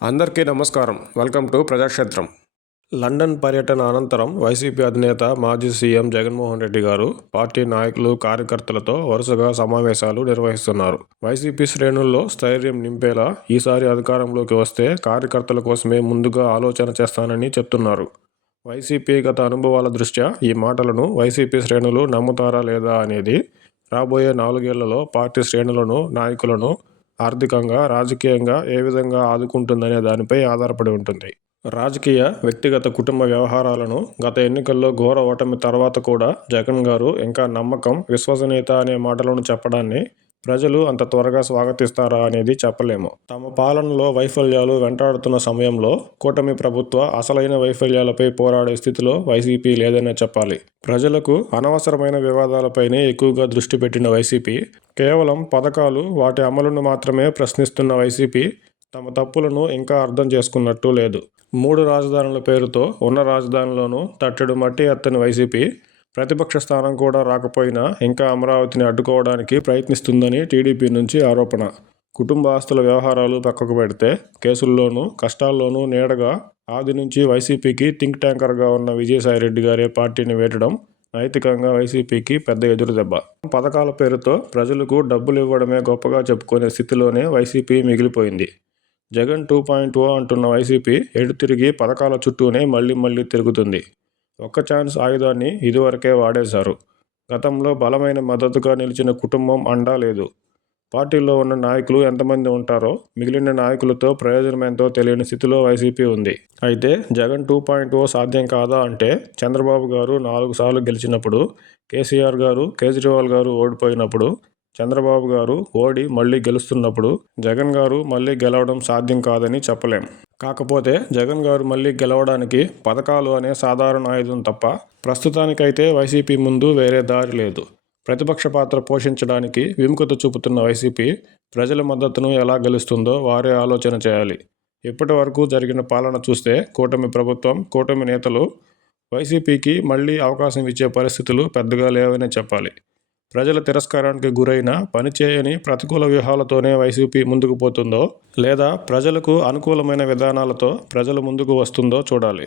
అందరికీ నమస్కారం. Welcome to ప్రజాక్షేత్రం. London పర్యటన అనంతరం వైసీపీ అధినేత మాజీ సీఎం జగన్మోహన్ రెడ్డి గారు పార్టీ నాయకులు కార్యకర్తలతో వరుసగా సమావేశాలు నిర్వహిస్తున్నారు. వైసీపీ శ్రేణుల్లో స్థైర్యం నింపేలా ఈసారి అధికారంలోకి వస్తే కార్యకర్తల కోసమే ముందుగా ఆలోచన చేస్తానని చెప్తున్నారు. వైసీపీ గత అనుభవాల దృష్ట్యా ఈ మాటలను వైసీపీ శ్రేణులు నమ్ముతారా లేదా అనేది రాబోయే నాలుగేళ్ళలో పార్టీ శ్రేణులను నాయకులను ఆర్థికంగా రాజకీయంగా ఏ విధంగా ఆదుకుంటుందనే దానిపై ఆధారపడి ఉంటుంది. రాజకీయ వ్యక్తిగత కుటుంబ వ్యవహారాలను గత ఎన్నికల్లో ఘోర ఓటమి తర్వాత కూడా జగన్ గారు ఇంకా నమ్మకం విశ్వసనీయత అనే మాటలను చెప్పడాన్ని ప్రజలు అంత త్వరగా స్వాగతిస్తారా అనేది చెప్పలేము. తమ పాలనలో వైఫల్యాలు వెంటాడుతున్న సమయంలో కూటమి ప్రభుత్వ అసలైన వైఫల్యాలపై పోరాడే స్థితిలో వైసీపీ లేదనే చెప్పాలి. ప్రజలకు అనవసరమైన వివాదాలపైనే ఎక్కువగా దృష్టి పెట్టిన వైసీపీ కేవలం పథకాలు వాటి అమలును మాత్రమే ప్రశ్నిస్తున్న వైసీపీ తమ తప్పులను ఇంకా అర్థం చేసుకున్నట్టు లేదు. మూడు రాజధానుల పేరుతో ఉన్న రాజధానిలోనూ తట్టెడు మట్టి ఎత్తని వైసీపీ ప్రతిపక్ష స్థానం కూడా రాకపోయినా ఇంకా అమరావతిని అడ్డుకోవడానికి ప్రయత్నిస్తుందని టీడీపీ నుంచి ఆరోపణ. కుటుంబ ఆస్తుల వ్యవహారాలు పక్కకు పెడితే కేసుల్లోనూ కష్టాల్లోనూ నీడగా ఆది నుంచి వైసీపీకి థింక్ ట్యాంకర్గా ఉన్న విజయసాయిరెడ్డి గారే పార్టీని వేటడం నైతికంగా వైసీపీకి పెద్ద ఎదురు దెబ్బ పథకాల పేరుతో ప్రజలకు డబ్బులు ఇవ్వడమే గొప్పగా చెప్పుకునే స్థితిలోనే వైసీపీ మిగిలిపోయింది. జగన్ టూ పాయింట్ ఓ అంటున్న వైసీపీ ఎడు తిరిగి పథకాల చుట్టూనే మళ్ళీ మళ్ళీ తిరుగుతుంది. ఒక్క ఛాన్స్ ఆయుధాన్ని ఇదివరకే వాడేశారు. గతంలో బలమైన మద్దతుగా నిలిచిన కుటుంబం అండా లేదు. పార్టీలో ఉన్న నాయకులు ఎంతమంది ఉంటారో మిగిలిన నాయకులతో ప్రయోజనం ఎంతో తెలియని స్థితిలో వైసీపీ ఉంది. అయితే జగన్ టూ పాయింట్ ఓ సాధ్యం కాదా అంటే చంద్రబాబు గారు నాలుగు సార్లు గెలిచినప్పుడు కేసీఆర్ గారు కేజ్రీవాల్ గారు ఓడిపోయినప్పుడు చంద్రబాబు గారు ఓడి మళ్ళీ గెలుస్తున్నప్పుడు జగన్ గారు మళ్ళీ గెలవడం సాధ్యం కాదని చెప్పలేం. కాకపోతే జగన్ గారు మళ్ళీ గెలవడానికి పథకాలు అనే సాధారణ ఆయుధం తప్ప ప్రస్తుతానికైతే వైసీపీ ముందు వేరే దారి లేదు. ప్రతిపక్ష పాత్ర పోషించడానికి విముఖత చూపుతున్న వైసీపీ ప్రజల మద్దతును ఎలా గెలుస్తుందో వారే ఆలోచన చేయాలి. ఇప్పటి వరకు జరిగిన పాలన చూస్తే కూటమి ప్రభుత్వం కూటమి నేతలు వైసీపీకి మళ్ళీ అవకాశం ఇచ్చే పరిస్థితులు పెద్దగా లేవనే చెప్పాలి. ప్రజల తిరస్కారానికి గురైన పనిచేయని ప్రతికూల వ్యూహాలతోనే వైసీపీ ముందుకు పోతుందో లేదా ప్రజలకు అనుకూలమైన విధానాలతో ప్రజలు ముందుకు వస్తుందో చూడాలి.